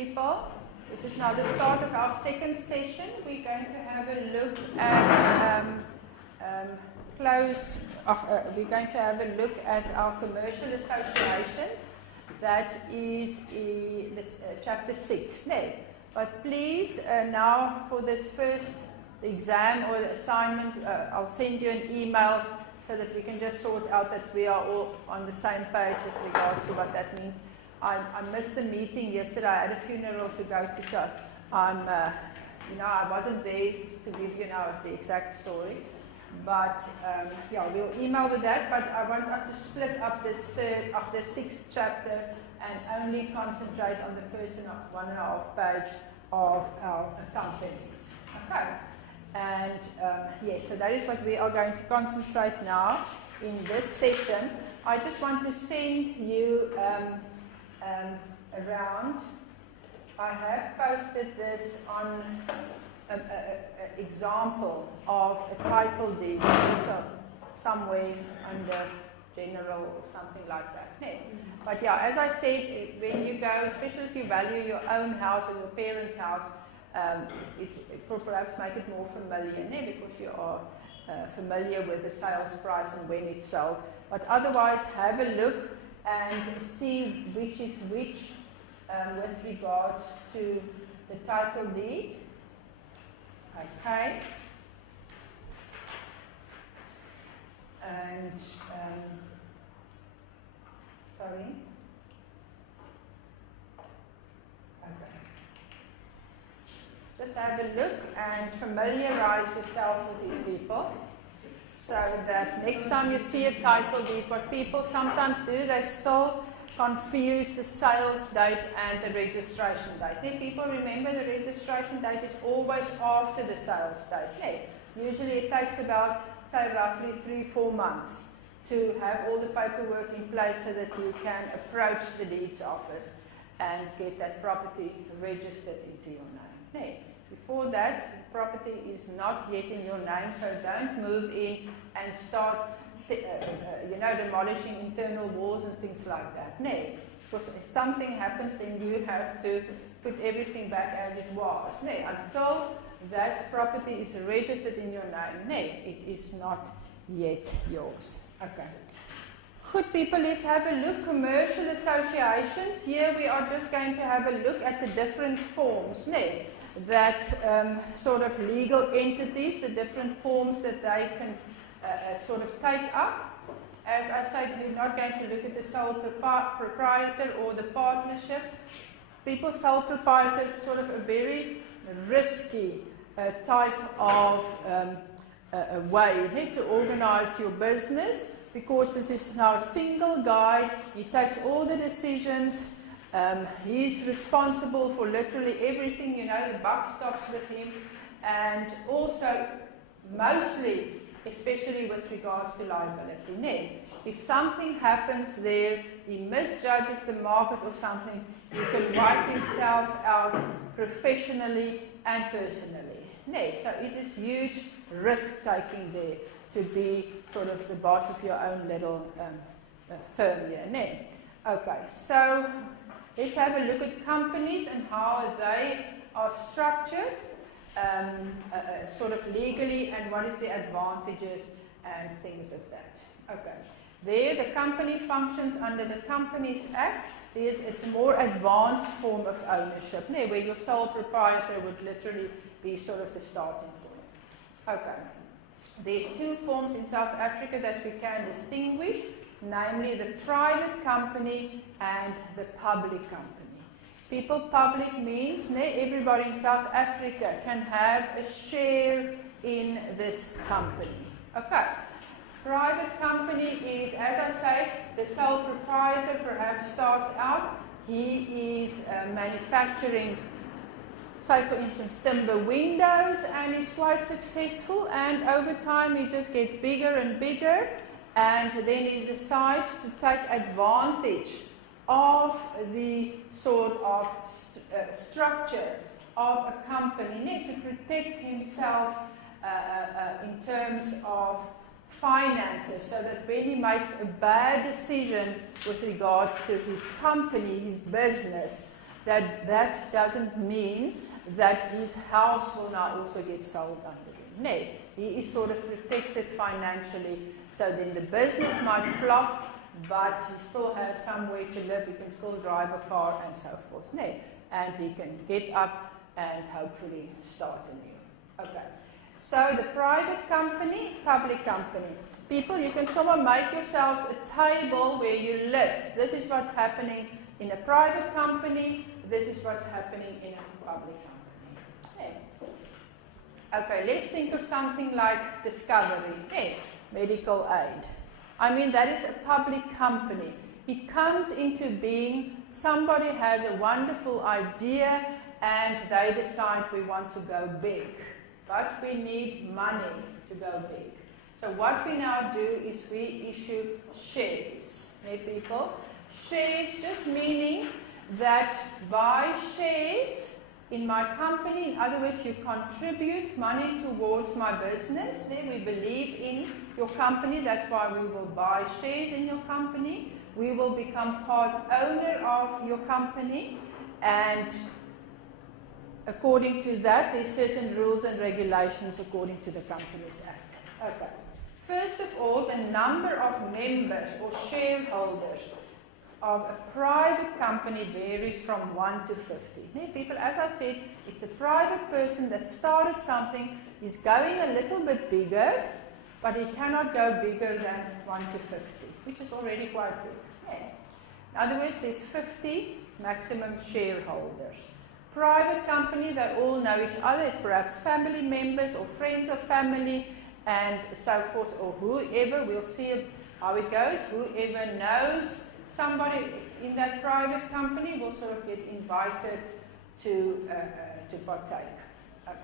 People, this is now the start of our second session. We're going to have a look at we're going to have a look at our commercial associations. That is in this, chapter 6. No, but please now for this first exam or the assignment, I'll send you an email so that we can just sort out that we are all on the same page with regards to what that means. I missed the meeting yesterday. I had a funeral to go to, so I wasn't there to give you now the exact story. But yeah, we'll email with that. But I want us to split up this sixth chapter and only concentrate on the first 1.5 page of our companies. Okay. And yes, so that is what we are going to concentrate now in this session. I just want to send you around. I have posted this on an example of a title deed, so somewhere under general or something like that. No. But yeah, as I said, when you go, especially if you value your own house or your parents' house, it will perhaps make it more familiar, no? Because you are familiar with the sales price and when it's sold. But otherwise, have a look and see which is which with regards to the title deed. Okay. And, sorry. Okay. Just have a look and familiarize yourself with these people, so that next time you see a title deed, what people sometimes do, they still confuse the sales date and the registration date. Now, people remember the registration date is always after the sales date. No, usually it takes about, say, roughly 3-4 months to have all the paperwork in place so that you can approach the deeds office and get that property registered into your name. No, before that, the property is not yet in your name, so don't move in and start demolishing internal walls and things like that. No, because if something happens, then you have to put everything back as it was. No, until that property is registered in your name, no, it is not yet yours. Okay. Good people, let's have a look. Commercial associations. Here we are just going to have a look at the different forms, no, that sort of legal entities, the different forms that they can sort of take up. As I said, we're not going to look at the sole proprietor or the partnerships. People, sole proprietor, sort of a very risky type of way to organize your business, because this is now a single guy. He takes all the decisions. He's responsible for literally everything, the buck stops with him, and also mostly, especially with regards to liability. No, if something happens there, he misjudges the market or something, he can wipe himself out professionally and personally. No, so it is huge risk taking there to be sort of the boss of your own little firm here. No. Okay, so let's have a look at companies and how they are structured. Sort of legally, and what is the advantages and things of that. Okay. There, the company functions under the Companies Act. It's a more advanced form of ownership, where your sole proprietor would literally be sort of the starting point. Okay. There's 2 forms in South Africa that we can distinguish, namely the private company and the public company. People, public means everybody in South Africa can have a share in this company. Okay. Private company is, as I say, the sole proprietor perhaps starts out. He is manufacturing, say for instance, timber windows, and is quite successful, and over time he just gets bigger and bigger, and then he decides to take advantage of the sort of structure of a company to protect himself in terms of finances, so that when he makes a bad decision with regards to his company, his business, that doesn't mean that his house will now also get sold under him. No, he is sort of protected financially, so then the business might flop, but he still has somewhere to live, he can still drive a car and so forth. No, and he can get up and hopefully start anew. Okay, so the private company, public company. People, you can someone make yourselves a table where you list, this is what's happening in a private company, this is what's happening in a public company. Okay, let's think of something like Discovery, medical aid. I mean, that is a public company. It comes into being, somebody has a wonderful idea and they decide we want to go big. But we need money to go big. So what we now do is we issue shares. People? Shares just meaning that buy shares in my company. In other words, you contribute money towards my business. Then we believe in your company. That's why we will buy shares in your company. We will become part owner of your company. And according to that, there's certain rules and regulations according to the Companies Act. Okay. First of all, the number of members or shareholders of a private company varies from 1 to 50. People, as I said, it's a private person that started something, he's going a little bit bigger, but he cannot go bigger than 1 to 50, which is already quite big. In other words, there's 50 maximum shareholders. Private company, they all know each other, it's perhaps family members or friends of family and so forth, or whoever, we'll see how it goes, whoever knows somebody in that private company will sort of get invited to partake. Okay.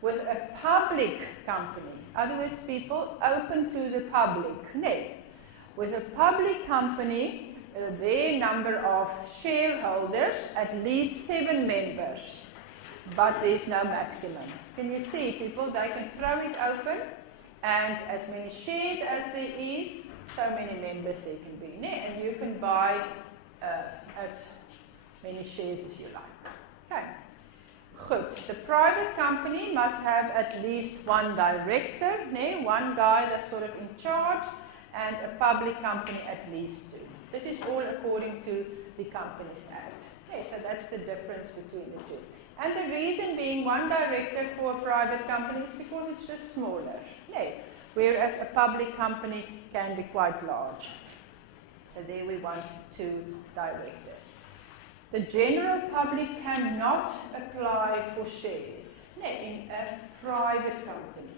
With a public company, in other words, people open to the public. No. With a public company, their number of shareholders, at least 7 members, but there's no maximum. Can you see, people, they can throw it open, and as many shares as there is, so many members there can be. And you can buy as many shares as you like. Okay. Good. The private company must have at least one director, one guy that's sort of in charge, and a public company at least 2. This is all according to the Companies Act. Okay, so that's the difference between the two. And the reason being one director for a private company is because it's just smaller. Whereas a public company can be quite large. So there we want 2 directors. The general public cannot apply for shares in a private company.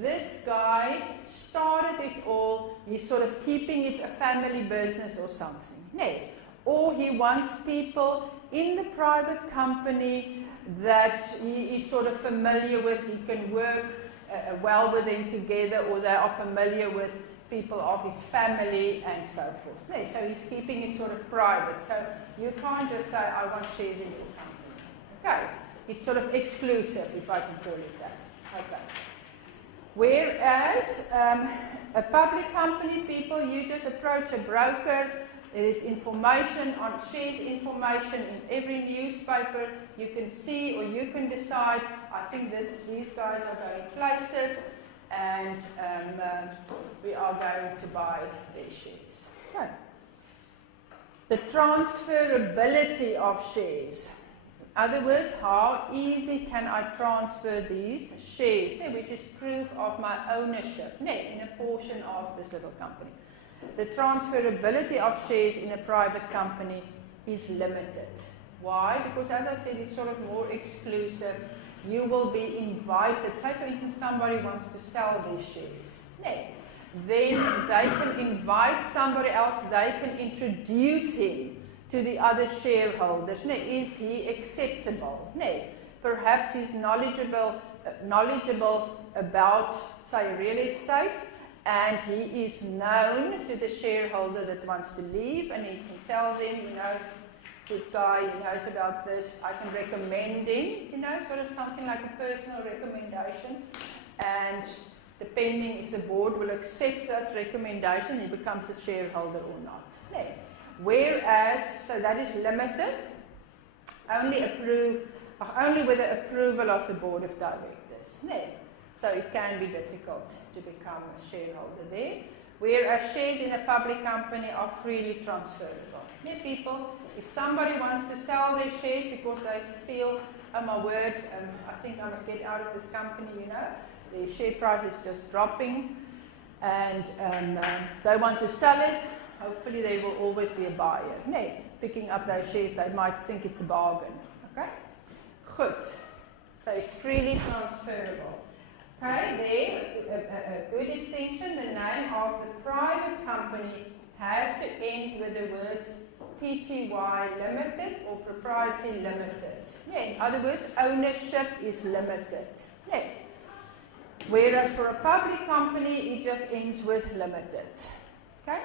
This guy started it all, he's sort of keeping it a family business or something. Or he wants people in the private company that he is sort of familiar with, he can work well with them together, or they are familiar with people of his family and so forth. So he's keeping it sort of private. So you can't just say, I want shares in your company. Okay. It's sort of exclusive, if I can call it that. Okay. Whereas a public company, people, you just approach a broker, there is information on shares, information in every newspaper. You can see or you can decide, I think these guys are going places, and we are going to buy their shares. Okay. The transferability of shares. In other words, how easy can I transfer these shares, which is proof of my ownership in a portion of this little company. The transferability of shares in a private company is limited. Why? Because as I said, it's sort of more exclusive. You will be invited. Say, for instance, somebody wants to sell their shares. Then they can invite somebody else. They can introduce him to the other shareholders. Is he acceptable? Perhaps he's knowledgeable about, say, real estate, and he is known to the shareholder that wants to leave, and he can tell them, good guy, he knows about this, I can recommend him, sort of something like a personal recommendation, and depending if the board will accept that recommendation, he becomes a shareholder or not. Whereas, so that is limited, only with the approval of the board of directors. No. So it can be difficult to become a shareholder there. Whereas shares in a public company are freely transferable. Yeah, people, if somebody wants to sell their shares because they feel, oh my word, I think I must get out of this company, you know, the share price is just dropping, and they want to sell it, hopefully there will always be a buyer. No, picking up those shares, they might think it's a bargain. Okay? Good. So it's freely transferable. Okay, there, a good distinction, the name of the private company has to end with the words Pty Limited or Propriety Limited. Yeah, in other words, ownership is limited. Yeah. Whereas for a public company, it just ends with limited. Okay?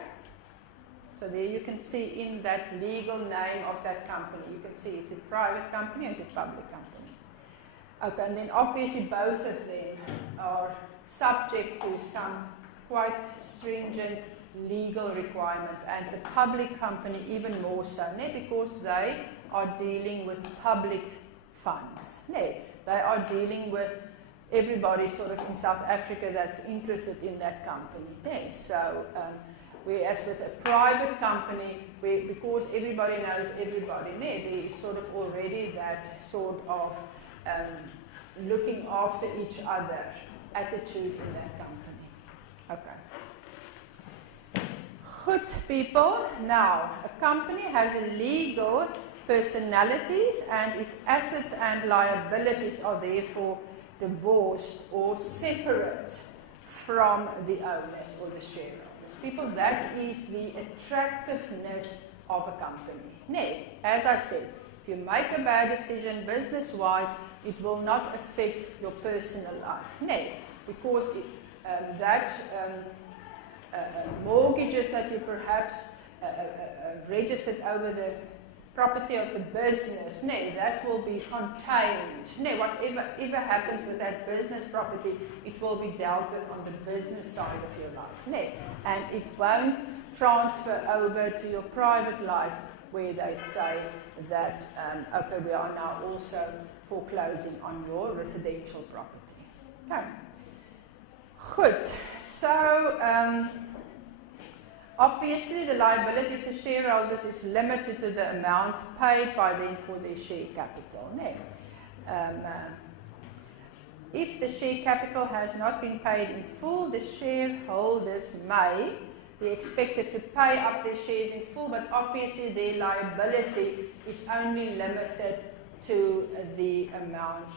So there you can see in that legal name of that company, you can see it's a private company or it's a public company. Okay, and then obviously both of them are subject to some quite stringent legal requirements, and the public company even more so, because they are dealing with public funds. They are dealing with everybody sort of in South Africa that's interested in that company. So, whereas with a private company, because everybody knows everybody, there's sort of already that sort of looking after each other attitude in that company. Okay. Good people. Now, a company has a legal personalities and its assets and liabilities are therefore divorced or separate from the owners or the shareholders. People, that is the attractiveness of a company. As I said, if you make a bad decision business-wise, it will not affect your personal life. Because mortgages that you perhaps registered over the property of the business, that will be contained. Whatever happens with that business property, it will be dealt with on the business side of your life. And it won't transfer over to your private life where they say that, okay, we are now also foreclosing on your residential property. Okay. Good. So, obviously the liability of the shareholders is limited to the amount paid by them for their share capital. If the share capital has not been paid in full, the shareholders may be expected to pay up their shares in full, but obviously their liability is only limited to the amount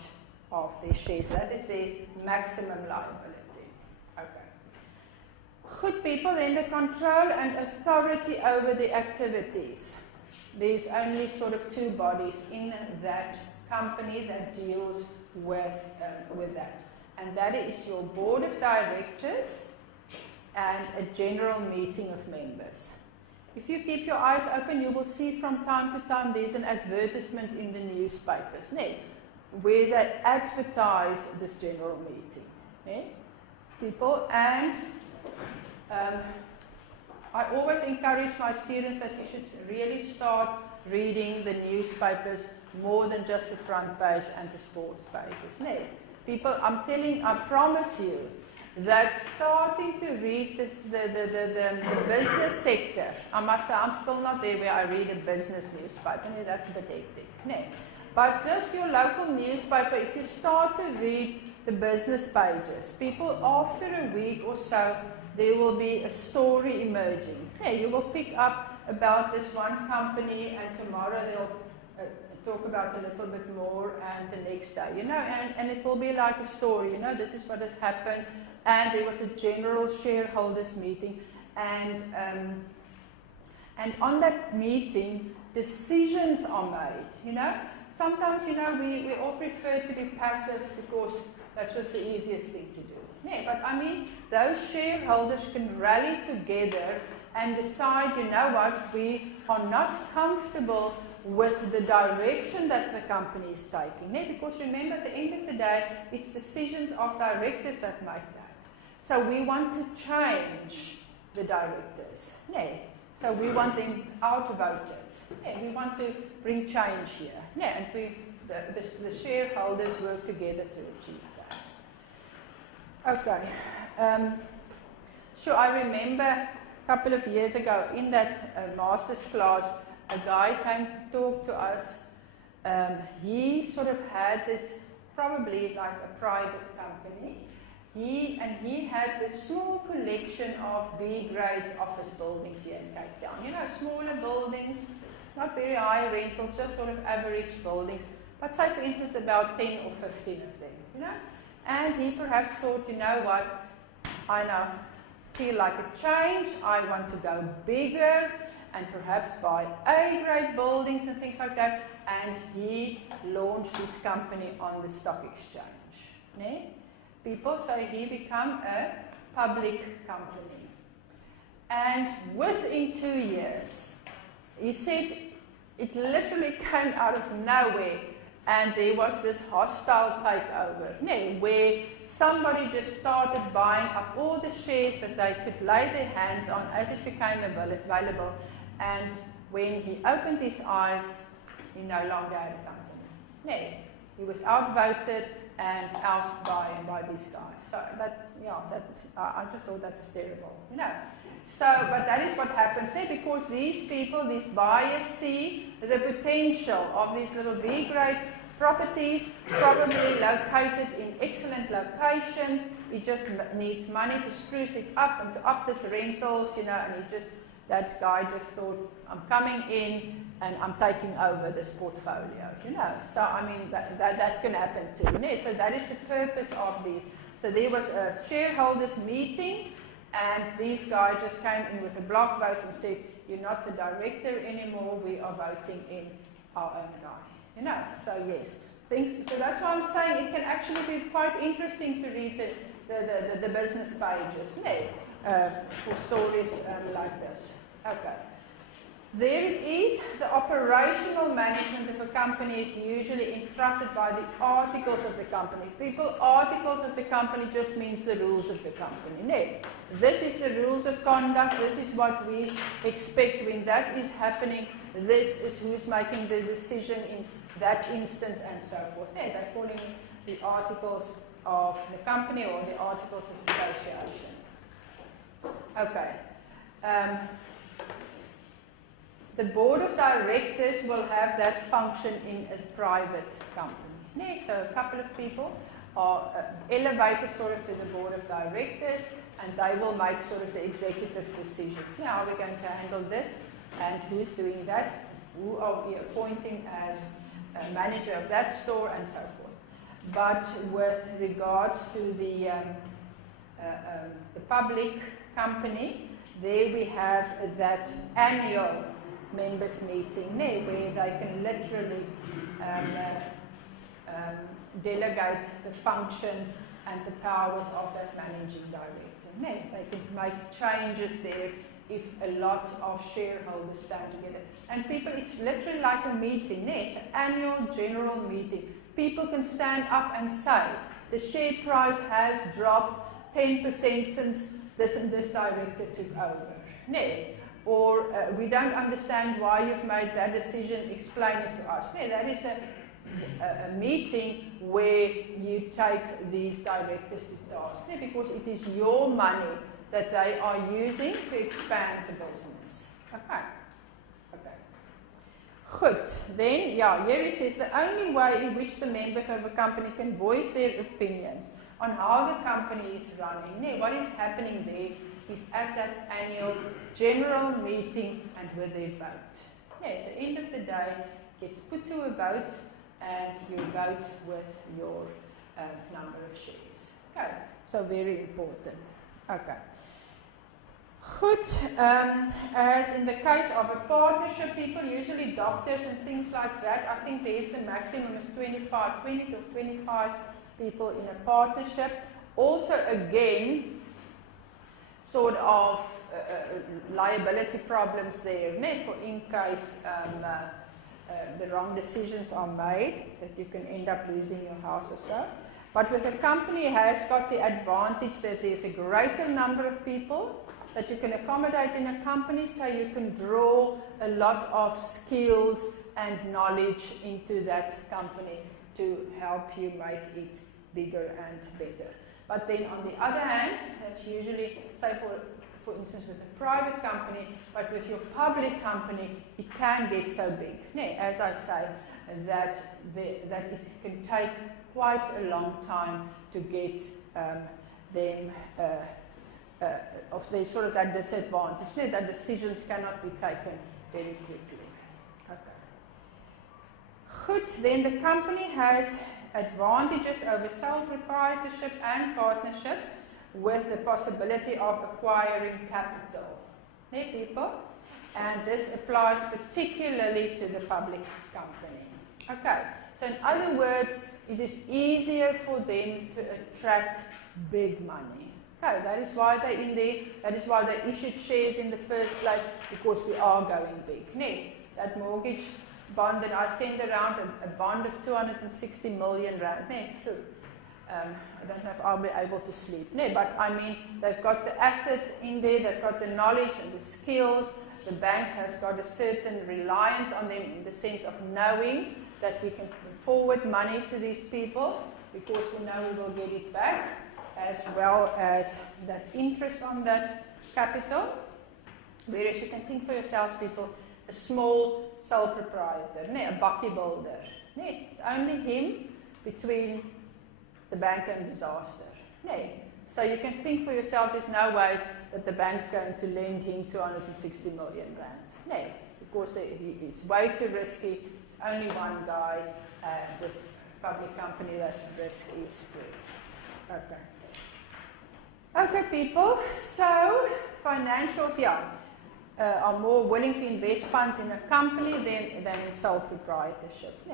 of their shares. That is their maximum liability. Okay. Good people, then the control and authority over the activities. There's only sort of two bodies in that company that deals with that. And that is your board of directors and a general meeting of members. If you keep your eyes open, you will see from time to time there's an advertisement in the newspapers, where they advertise this general meeting. People, and I always encourage my students that you should really start reading the newspapers more than just the front page and the sports pages. People, I promise you, that starting to read the business sector, I must say I'm still not there where I read a business newspaper, that's a bit hectic. But just your local newspaper, if you start to read the business pages, people, after a week or so, there will be a story emerging. You will pick up about this one company, and tomorrow they'll talk about a little bit more, and the next day, and it will be like a story, this is what has happened. And there was a general shareholders meeting, and on that meeting, decisions are made. Sometimes we all prefer to be passive because that's just the easiest thing to do. But I mean, those shareholders can rally together and decide, what, we are not comfortable with the direction that the company is taking. Because remember, at the end of the day, it's decisions of directors that make that. So we want to change the directors. So we want them outvoted. Yeah, we want to bring change here. Yeah, and the shareholders work together to achieve that. Okay. Sure, I remember a couple of years ago in that master's class, a guy came to talk to us. He sort of had this, probably like a private company. He had this small collection of B-grade office buildings here in Cape Town. You know, smaller buildings, not very high rentals, just sort of average buildings. But say, for instance, about 10 or 15 of them, you know. And he perhaps thought, you know what, I now feel like a change. I want to go bigger and perhaps buy A-grade buildings and things like that. And he launched his company on the stock exchange. Ne? People say he became a public company. And within 2 years, he said it literally came out of nowhere, and there was this hostile takeover, where somebody just started buying up all the shares that they could lay their hands on as it became available. And when he opened his eyes, he no longer had a company. He was outvoted and ousted by these guys. So I just thought that was terrible, you know. So, but that is what happens there, because these people, these buyers, see the potential of these little B-grade properties, probably located in excellent locations. He just needs money to spruce it up and to up this rentals, you know, and that guy just thought, I'm coming in and I'm taking over this portfolio, you know. So, I mean, that can happen too. You know? So that is the purpose of these. So there was a shareholders meeting, and these guys just came in with a block vote and said, you're not the director anymore, we are voting in our own guy. You know, so yes. So that's why I'm saying it can actually be quite interesting to read the business pages, for stories like this. Okay. There it is. The operational management of a company is usually entrusted by the articles of the company. Articles of the company just means the rules of the company. This is the rules of conduct. This is what we expect when that is happening. This is who's making the decision in that instance and so forth. They're calling the articles of the company or the articles of association. Okay. The board of directors will have that function in a private company. So a couple of people are elevated sort of to the board of directors, and they will make sort of the executive decisions. How are we going to handle this, and who's doing that? Who are we appointing as a manager of that store, and so forth. But with regards to the public company, there we have that annual members meeting where they can literally delegate the functions and the powers of that managing director. They can make changes there if a lot of shareholders stand together. And people, it's literally like a meeting. It's an annual general meeting. People can stand up and say, the share price has dropped 10% since this director took over. Or we don't understand why you've made that decision, explain it to us. That is a meeting where you take these directors to task, because it is your money that they are using to expand the business. Okay. Good. Then, here it says the only way in which the members of a company can voice their opinions on how the company is running, what is happening there, is at that annual general meeting and with their vote. At the end of the day, it gets put to a vote, and you vote with your number of shares. Okay, so very important. Okay. Good. As in the case of a partnership, people, usually doctors and things like that, I think there's a maximum of 20 to 25 people in a partnership. Also, again, sort of liability problems there, for in case the wrong decisions are made, that you can end up losing your house or so. But with a company, it has got the advantage that there's a greater number of people that you can accommodate in a company, so you can draw a lot of skills and knowledge into that company to help you make it bigger and better. But then on the other hand, that's usually, say for instance with a private company, but with your public company, it can get so big. As I say, that it can take quite a long time to get them of the sort of that disadvantage, that decisions cannot be taken very quickly. Okay. Good, then the company has advantages over sole proprietorship and partnership with the possibility of acquiring capital. People? And this applies particularly to the public company. Okay, so in other words, it is easier for them to attract big money. Okay, that is why they're in there. That is why they issued shares in the first place, because we are going big. That mortgage bond that I sent around, a bond of 260 million rand. I don't know if I'll be able to sleep. But I mean, they've got the assets in there, they've got the knowledge and the skills. The banks has got a certain reliance on them in the sense of knowing that we can forward money to these people because we know we will get it back, as well as that interest on that capital. Whereas you can think for yourselves, people, a small sole proprietor, a bakkie builder. It's only him between the bank and disaster. So you can think for yourselves, there's no ways that the bank's going to lend him 260 million rand. Because it's way too risky. It's only one guy with a public company, that risk is split. Okay, people, so financials, are more willing to invest funds in a company than in sole proprietorships.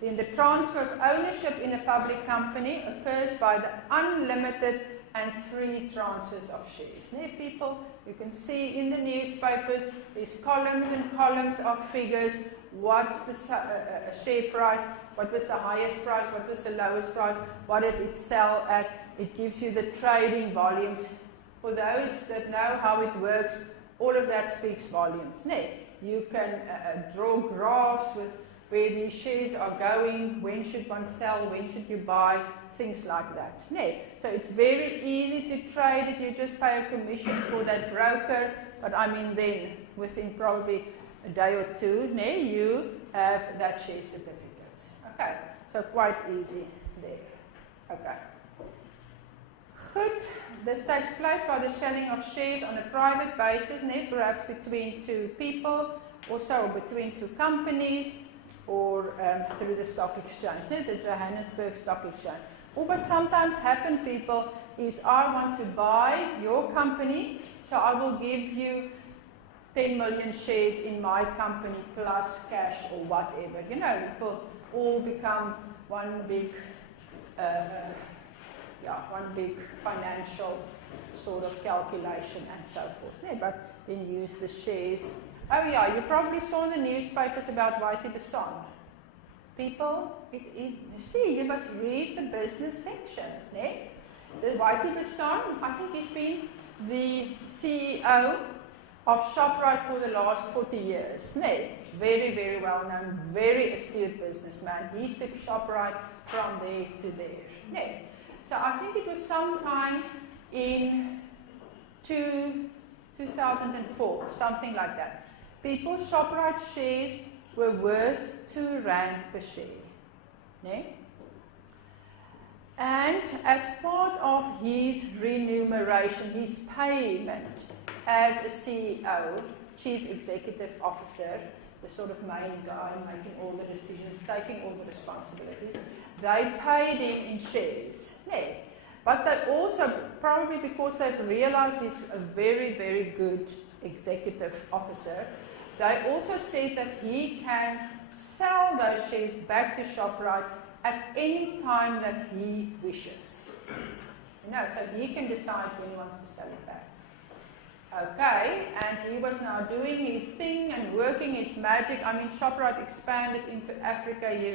Then the transfer of ownership in a public company occurs by the unlimited and free transfers of shares. People, you can see in the newspapers, there's columns and columns of figures. What's the share price? What was the highest price? What was the lowest price? What did it sell at? It gives you the trading volumes. For those that know how it works, all of that speaks volumes. You can draw graphs with where the shares are going, when should one sell, when should you buy, things like that. So it's very easy to trade it. You just pay a commission for that broker, but I mean then within probably a day or two, you have that share certificates. Okay, so quite easy there. Okay. Good. This takes place by the selling of shares on a private basis, perhaps between two people, also between two companies, or through the stock exchange, the Johannesburg Stock Exchange. Or what sometimes happen, people, is I want to buy your company, so I will give you 10 million shares in my company plus cash or whatever. It will all become one big financial sort of calculation and so forth. But then use the shares. Oh yeah, you probably saw in the newspapers about Whitey Basson. People, you see, you must read the business section. The Whitey Basson, I think he's been the CEO of Shoprite for the last 40 years. Very, very well known, very astute businessman. He took Shoprite from there to there. So I think it was sometime in 2004, something like that. People's Shoprite shares were worth 2 rand per share. And as part of his remuneration, his payment as a CEO, Chief Executive Officer, the sort of main guy making all the decisions, taking all the responsibilities, they paid him in shares. But they also, probably because they've realized he's a very, very good executive officer, they also said that he can sell those shares back to Shoprite at any time that he wishes. So he can decide when he wants to sell it back. Okay, and he was now doing his thing and working his magic. I mean, Shoprite expanded into Africa. He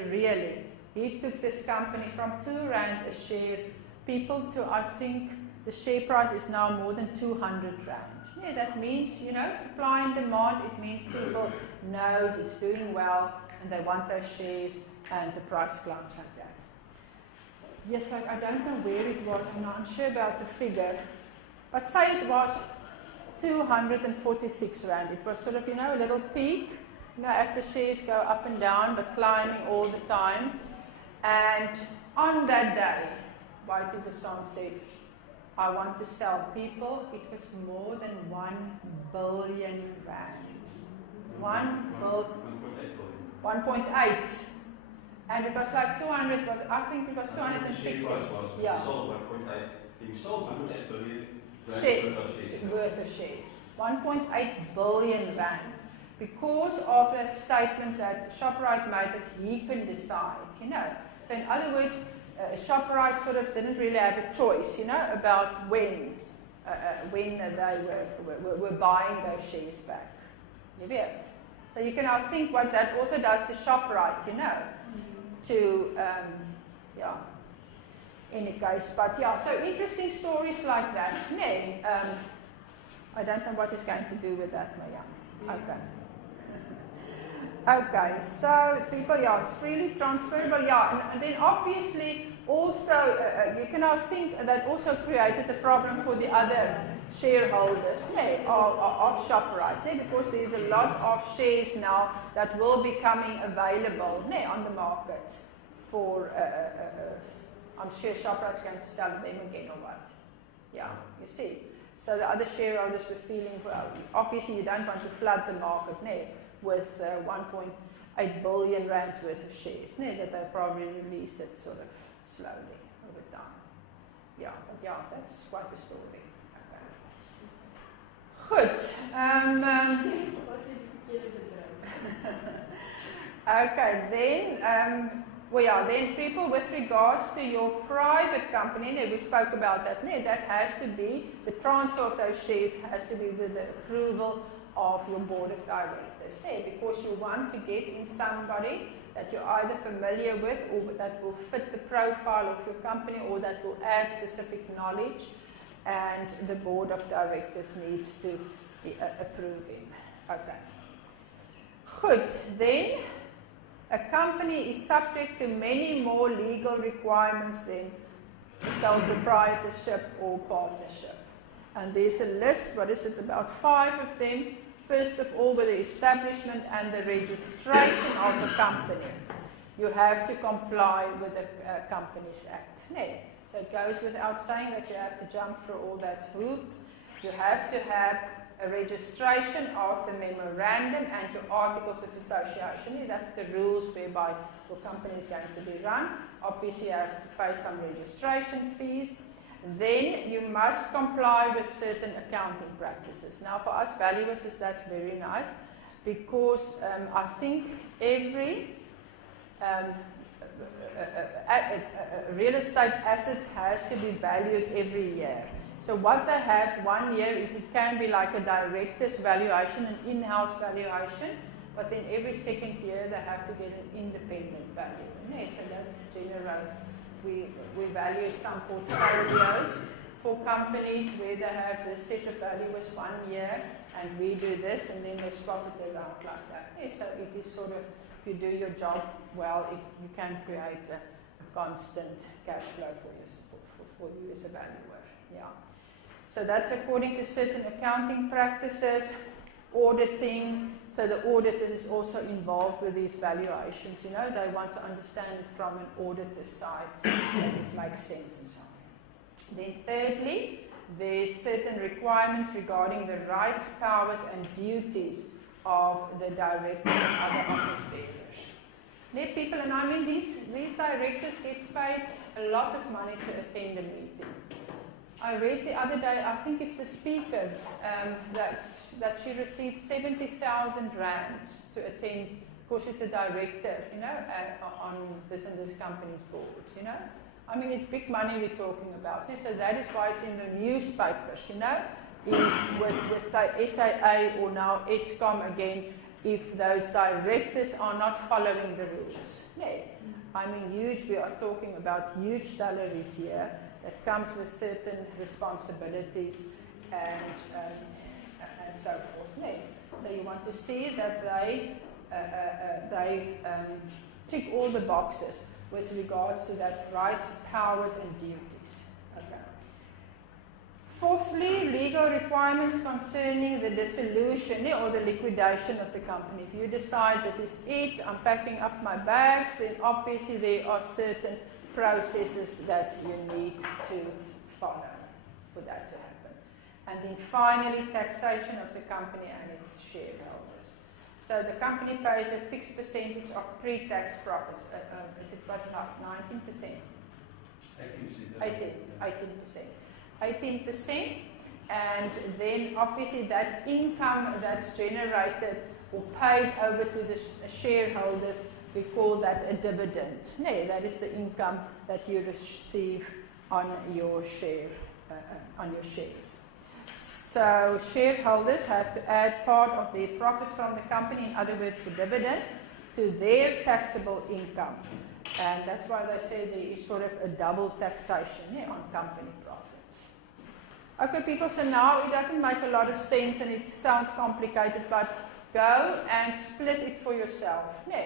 he took this company from 2 rand a share, people, to, I think, the share price is now more than 200 rand. Yeah, that means, you know, supply and demand. It means people knows it's doing well and they want those shares, and the price climbs like that. Yes, I don't know where it was. I'm not sure about the figure. But say it was 246 rand. It was sort of, you know, a little peak, you know, as the shares go up and down, but climbing all the time. And on that day, Whitey Basson said, I want to sell people. It was more than 1 billion rand. 1.8. And it was like 200, I think it was 260. Yeah. Sold 1.8. Being sold 1.8 billion worth of shares. 1.8 billion rand. Because of that statement that Shoprite made that he can decide, you know. So in other words, Shoprite sort of didn't really have a choice, you know, about when they were buying those shares back. You get? So you can now think what that also does to Shoprite, you know, to, yeah, any case. But yeah, so interesting stories like that. No, I don't know what he's going to do with that, Maya. Okay. Okay, so people, yeah, it's freely transferable, yeah, and then obviously also you can now think that also created a problem for the other shareholders of Shoprite, because there's a lot of shares now that will be coming available on the market for, I'm sure Shoprite's going to sell them again or what. Yeah, you see. So the other shareholders were feeling, well, obviously you don't want to flood the market with 1.8 billion rands worth of shares, that they'll probably release it sort of slowly over time. Yeah, but yeah, that's quite the story. Okay. Good. Okay, then, then people, with regards to your private company, we spoke about that, that has to be, the transfer of those shares has to be with the approval of your board of directors, because you want to get in somebody that you're either familiar with or that will fit the profile of your company or that will add specific knowledge, and the board of directors needs to approve him. Okay. Good. Then, a company is subject to many more legal requirements than a sole proprietorship or partnership. And there's a list, what is it, about 5 of them. First of all, with the establishment and the registration of the company, you have to comply with the Companies Act. So it goes without saying that you have to jump through all that hoop. You have to have a registration of the memorandum and your articles of association. That's the rules whereby your company is going to be run. Obviously, you have to pay some registration fees. Then you must comply with certain accounting practices. Now, for us valuers, that's very nice, because I think every real estate assets has to be valued every year. So what they have 1 year is it can be like a director's valuation, an in-house valuation, but then every second year they have to get an independent value. So that generates, we value some portfolios for companies where they have this set of valuers 1 year, and we do this, and then they swap it around like that. So it is sort of, if you do your job well, you can create a constant cash flow for you as a valuer. Yeah. So that's according to certain accounting practices. Auditing, so the auditor is also involved with these valuations. They want to understand it from an auditor's side, that it makes sense and so on. Then thirdly, there's certain requirements regarding the rights, powers and duties of the director and other office bearers. People, and I mean these directors get paid a lot of money to attend a meeting. I read the other day, I think it's the speaker, that she received 70,000 rands to attend, because she's the director, on this and this company's board, I mean, it's big money we're talking about. So that is why it's in the newspapers, with the SAA or now Eskom again, if those directors are not following the rules. I mean huge, we are talking about huge salaries here that comes with certain responsibilities and so forth. No. So you want to see that they tick all the boxes with regards to that rights, powers and duties. Okay. Fourthly, legal requirements concerning the dissolution or the liquidation of the company. If you decide this is it, I'm packing up my bags, then obviously there are certain processes that you need to follow for that to happen. And then finally, taxation of the company and its shareholders. So the company pays a fixed percentage of pre-tax profits. Is it what, not 19%? 18%. And then obviously that income that's generated or paid over to the shareholders, we call that a dividend. No, that is the income that you receive on your share, on your shares. So shareholders have to add part of their profits from the company, in other words the dividend, to their taxable income. And that's why they say there is sort of a double taxation on company profits. Okay people, so now it doesn't make a lot of sense and it sounds complicated, but go and split it for yourself. Yeah.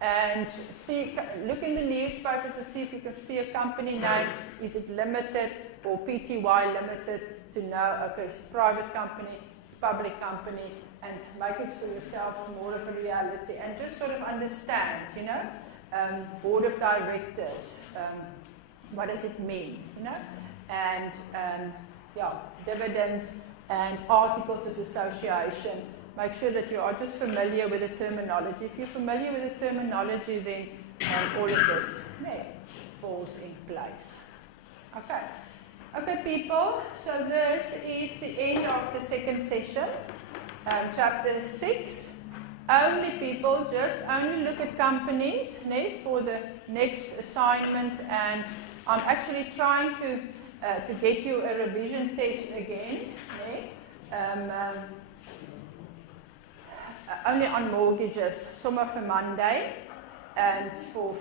And see, look in the newspapers to see if you can see a company name. Is it limited or PTY limited, to know, okay, it's a private company, it's a public company, and make it for yourself more of a reality. And just sort of understand, you know, board of directors, what does it mean, you know? And yeah, dividends and articles of association. Make sure that you are just familiar with the terminology. If you're familiar with the terminology, then all of this falls in place. Okay. Okay, people, so this is the end of the second session, chapter 6. Only people, just only look at companies for the next assignment, and I'm actually trying to get you a revision test again. Only on mortgages, some for Monday, and for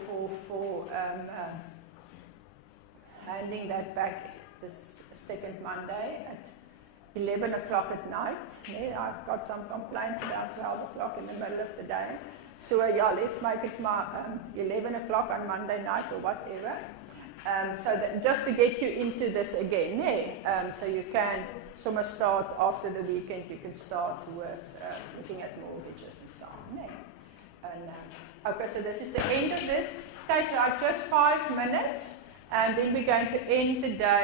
handing that back this second Monday at 11 o'clock at night. I've got some complaints about 12 o'clock in the middle of the day. So yeah, let's make it 11 o'clock on Monday night or whatever. So that just to get you into this again, so you can start after the weekend. You can start with looking at mortgages and so on. Okay, so this is the end of this. Takes like just 5 minutes, and then we're going to end the day.